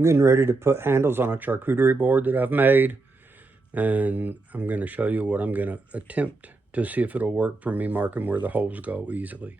I'm getting ready to put handles on a charcuterie board that I've made, and I'm going to show you what I'm going to attempt to see if it'll work for me marking where the holes go easily.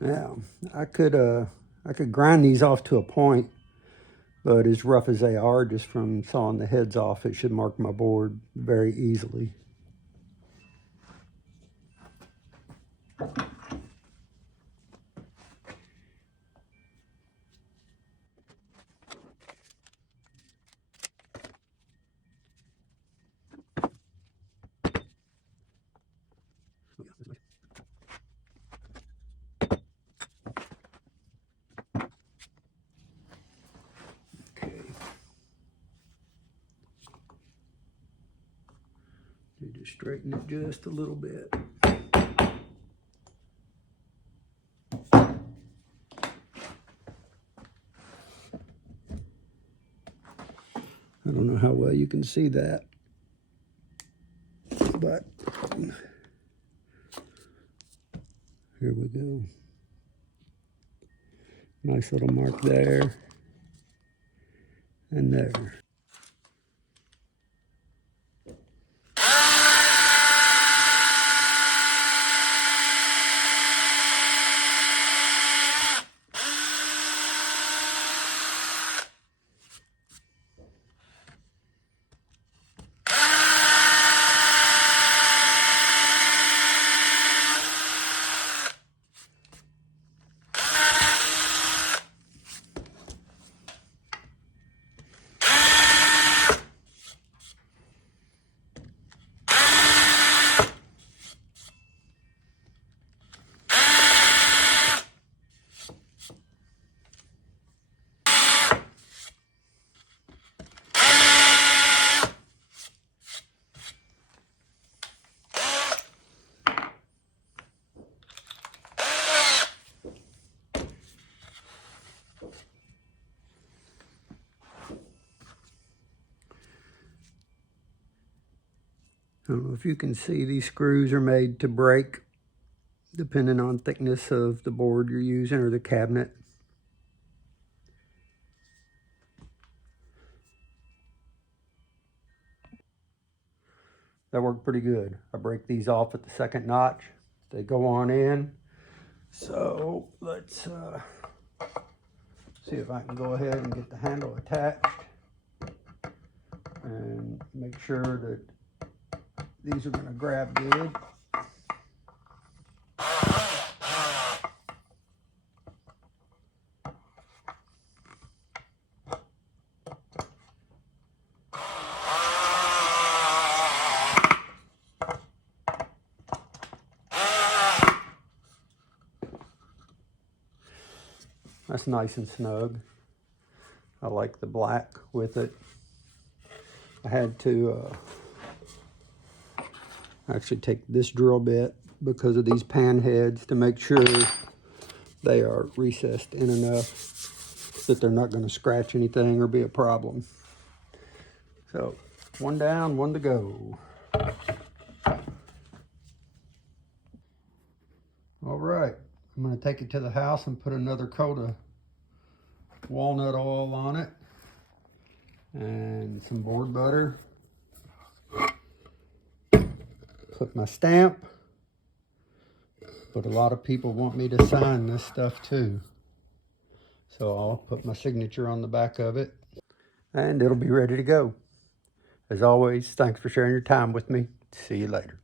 Now, I could grind these off to a point, but as rough as they are, just from sawing the heads off, it should mark my board very easily. Need to straighten it just a little bit. I don't know how well you can see that, but here we go. Nice little mark there and there. I don't know if you can see, these screws are made to break depending on thickness of the board you're using or the cabinet. That worked pretty good. I break these off at the second notch. They go on in. So let's see if I can go ahead and get the handle attached and make sure that these are going to grab good. That's nice and snug. I like the black with it. I had to actually take this drill bit because of these pan heads to make sure they are recessed in enough that they're not going to scratch anything or be a problem. So, one down, one to go. All right, I'm going to take it to the house and put another coat of walnut oil on it and some board butter. Put my stamp, but a lot of people want me to sign this stuff too. So I'll put my signature on the back of it and it'll be ready to go. As always, thanks for sharing your time with me. See you later.